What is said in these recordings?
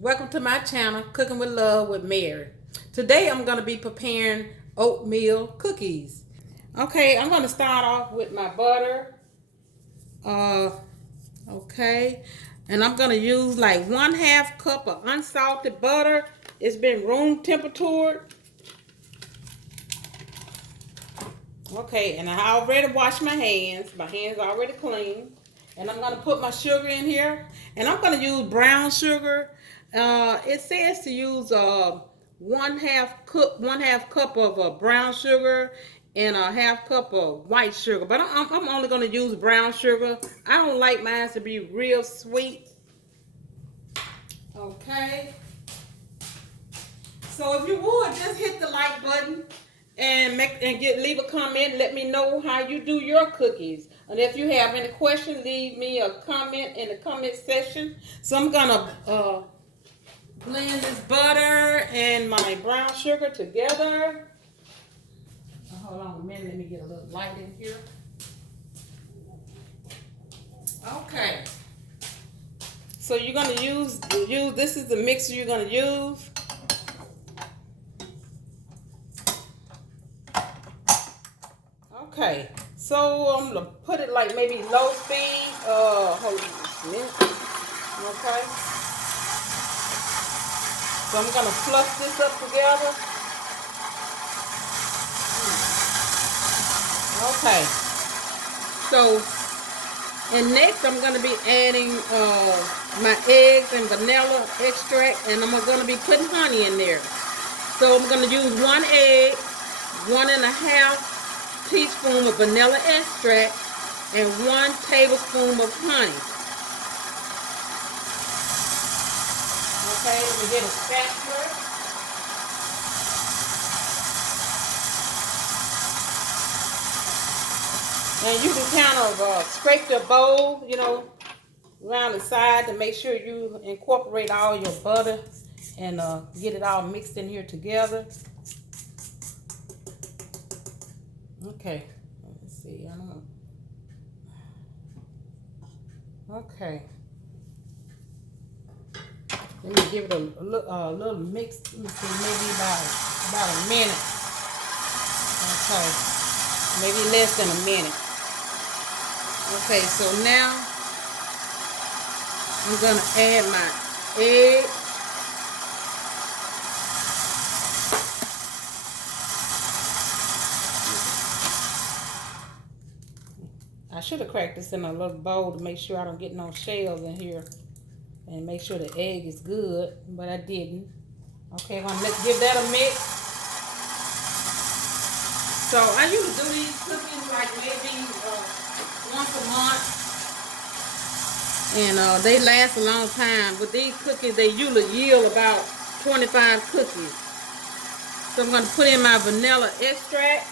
Welcome to my channel, Cooking with Love with Mary. Today I'm going to be preparing oatmeal cookies. Okay, I'm going to start off with my butter. Okay, and I'm going to use like 1/2 cup of unsalted butter. It's been room temperature. Okay, and I already washed my hands. My hands are already clean. And I'm going to put my sugar in here. And I'm going to use brown sugar. It says to use 1/2 cup of brown sugar and a 1/2 cup of white sugar. But I'm only going to use brown sugar. I don't like mine to be real sweet. Okay. So if you would, just hit the like button and leave a comment. Let me know how you do your cookies. And if you have any questions, leave me a comment in the comment section. So I'm gonna blend this butter and my brown sugar together. Hold on a minute. Let me get a little light in here. Okay. So you're gonna use this is the mixer you're gonna use. Okay, so I'm gonna put it like maybe low speed. Hold on a minute. Okay. So I'm gonna fluff this up together. Okay. So, and next I'm gonna be adding my eggs and vanilla extract, and I'm gonna be putting honey in there. So I'm gonna use 1 egg, 1.5 teaspoon of vanilla extract, and 1 tablespoon of honey. Okay, let me get a spatula. And you can kind of scrape the bowl, around the side to make sure you incorporate all your butter and get it all mixed in here together. Okay, let's see. I don't know. Okay. Let me give it a little mix. Let me see, maybe about a minute. Okay, maybe less than a minute. Okay, so now I'm gonna add my egg. I should have cracked this in a little bowl to make sure I don't get no shells in here. And make sure the egg is good, but I didn't. Okay, let's give that a mix. So I usually do these cookies like maybe once a month, and they last a long time. But these cookies, they usually yield about 25 cookies. So I'm going to put in my vanilla extract,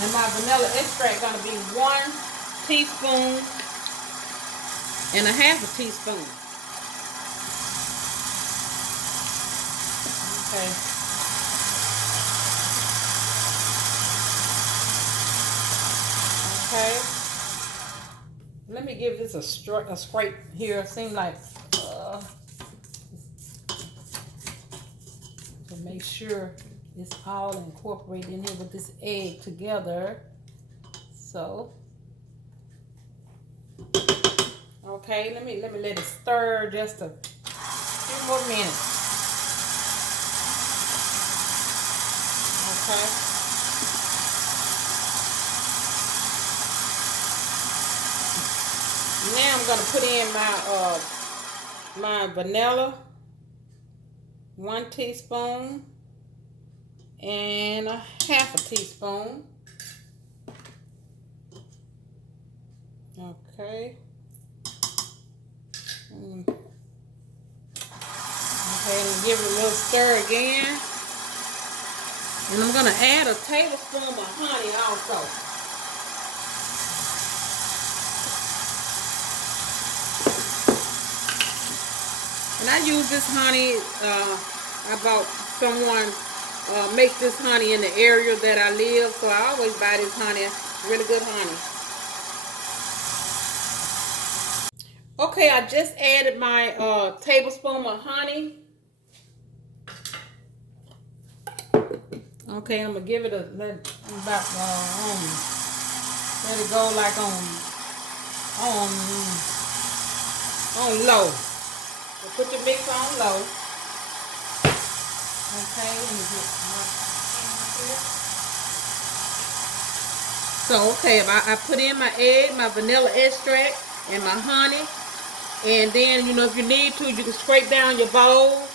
and my vanilla extract going to be 1 teaspoon and a 1/2 teaspoon. Okay. Okay. Let me give this a scrape here. It seems like to make sure it's all incorporated in here with this egg together. So. Okay, let me let it stir just a few more minutes. Okay. Now I'm gonna put in my vanilla, 1 teaspoon and a 1/2 teaspoon. Okay. Okay, and give it a little stir again. And I'm going to add a tablespoon of honey also. And I use this honey, I bought someone makes this honey in the area that I live, so I always buy this honey. It's really good honey. Okay, I just added my tablespoon of honey. Okay, I'm gonna give it a let it go like on low. So put your mix on low. Okay, let me get my camera here. So okay, I put in my egg, my vanilla extract, and my honey, and then if you need to, you can scrape down your bowl.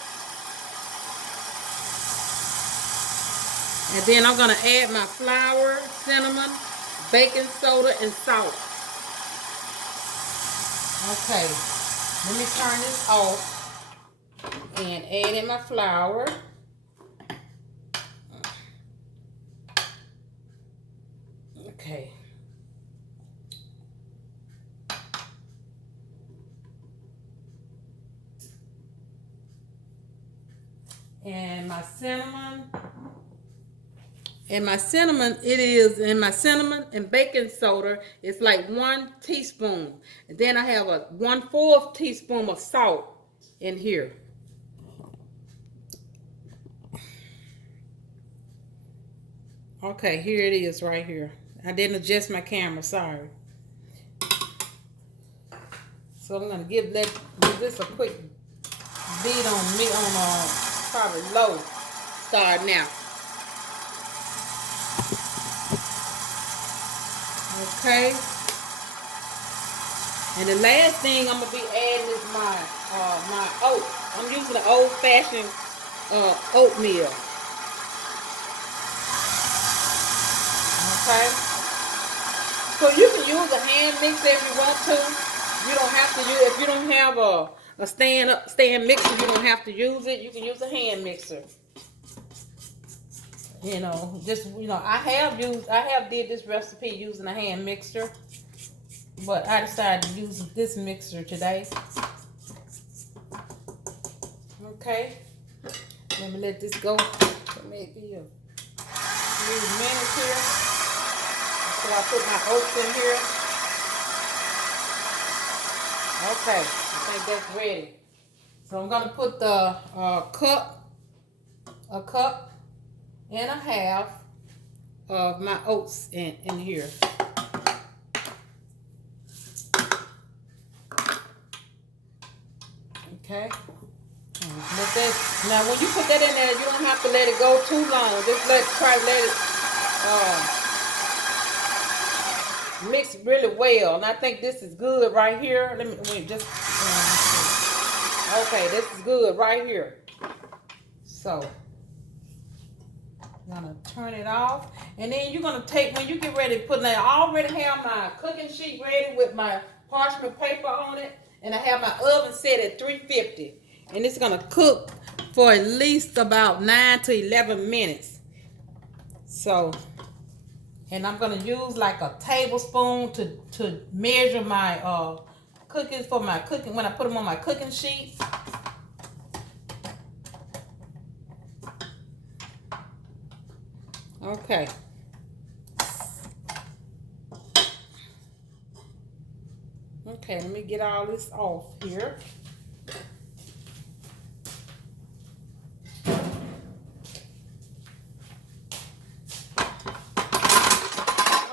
And then I'm gonna add my flour, cinnamon, baking soda, and salt. Okay, let me turn this off and add in my flour. Okay. And my cinnamon. And my cinnamon, my cinnamon and baking soda is like 1 teaspoon. And then I have a 1/4 teaspoon of salt in here. Okay, here it is right here. I didn't adjust my camera, sorry. So I'm gonna give this a quick beat on me on probably low. Start now. Okay. And the last thing I'm gonna be adding is my oats. I'm using the old-fashioned oatmeal. Okay. So you can use a hand mixer if you want to. You don't have to use if you don't have a stand mixer. You don't have to use it. You can use a hand mixer. I have did this recipe using a hand mixer, but I decided to use this mixer today. Okay, let me let this go for maybe a few minutes here. So I put my oats in here. Okay, I think that's ready. So I'm gonna put the a cup and a half of my oats in here. Okay. Now when you put that in there, you don't have to let it go too long. Just try to let it mix really well. And I think this is good right here. Let me okay, this is good right here. So I'm gonna turn it off, and then you're gonna when you get ready to put. Now I already have my cooking sheet ready with my parchment paper on it, and I have my oven set at 350, and it's gonna cook for at least about 9 to 11 minutes. So, and I'm gonna use like a tablespoon to measure my cookies for my cooking when I put them on my cooking sheet. Okay. Okay, let me get all this off here.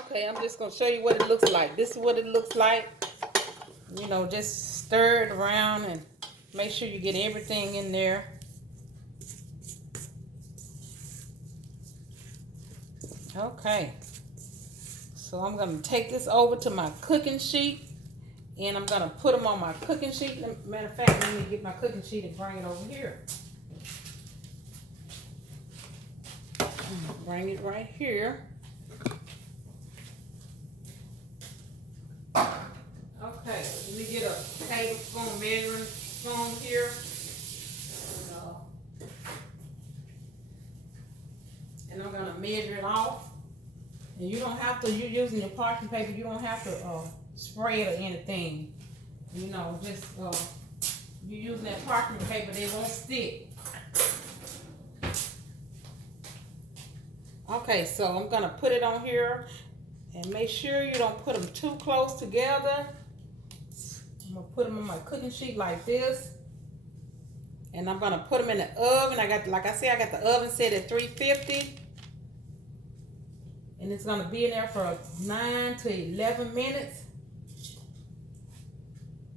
Okay, I'm just going to show you what it looks like. This is what it looks like. Just stir it around and make sure you get everything in there. Okay, so I'm going to take this over to my cooking sheet, and I'm going to put them on my cooking sheet. Matter of fact, let me get my cooking sheet and bring it over here. Bring it right here. Okay, let me get a tablespoon measuring spoon here. And I'm going to measure it off. And you don't have to, you're using your parchment paper, you don't have to spray it or anything. Just you're using that parchment paper, they won't stick. Okay, so I'm going to put it on here and make sure you don't put them too close together. I'm gonna put them on my cooking sheet like this. And I'm gonna put them in the oven. I got, like I said, I got the oven set at 350. And it's gonna be in there for 9 to 11 minutes.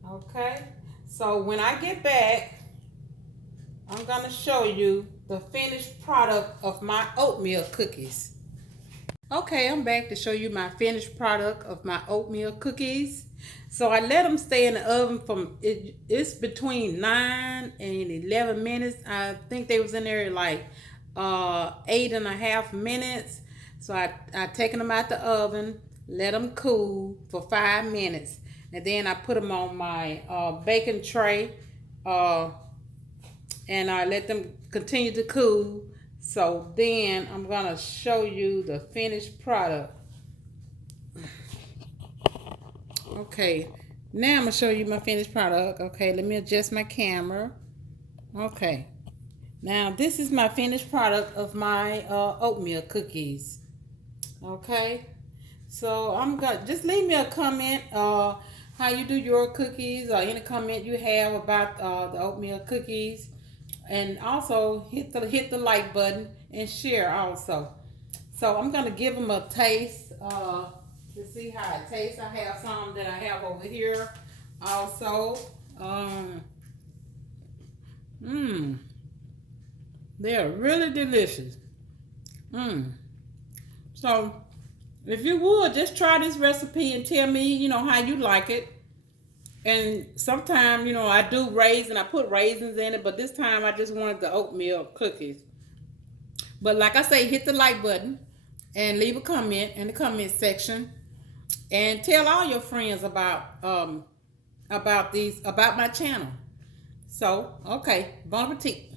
Okay, so when I get back, I'm gonna show you the finished product of my oatmeal cookies. Okay, I'm back to show you my finished product of my oatmeal cookies. So I let them stay in the oven from, it's between 9 and 11 minutes. I think they was in there like 8.5 minutes. So I taken them out the oven, let them cool for 5 minutes. And then I put them on my baking tray and I let them continue to cool. So then I'm gonna show you the finished product. Okay, now I'm gonna show you my finished product. Okay, let me adjust my camera. Okay, now this is my finished product of my oatmeal cookies. Okay, so I'm gonna just leave me a comment how you do your cookies, or any comment you have about the oatmeal cookies. And also hit the like button and share also. So I'm gonna give them a taste to see how it tastes. I have some that I have over here also. They're really delicious. So if you would just try this recipe and tell me, you know, how you like it. And sometimes, you know, I do raisin. I put raisins in it, but this time I just wanted the oatmeal cookies. But like I say, hit the like button and leave a comment in the comment section, and tell all your friends about my channel. So, okay, bon appetit.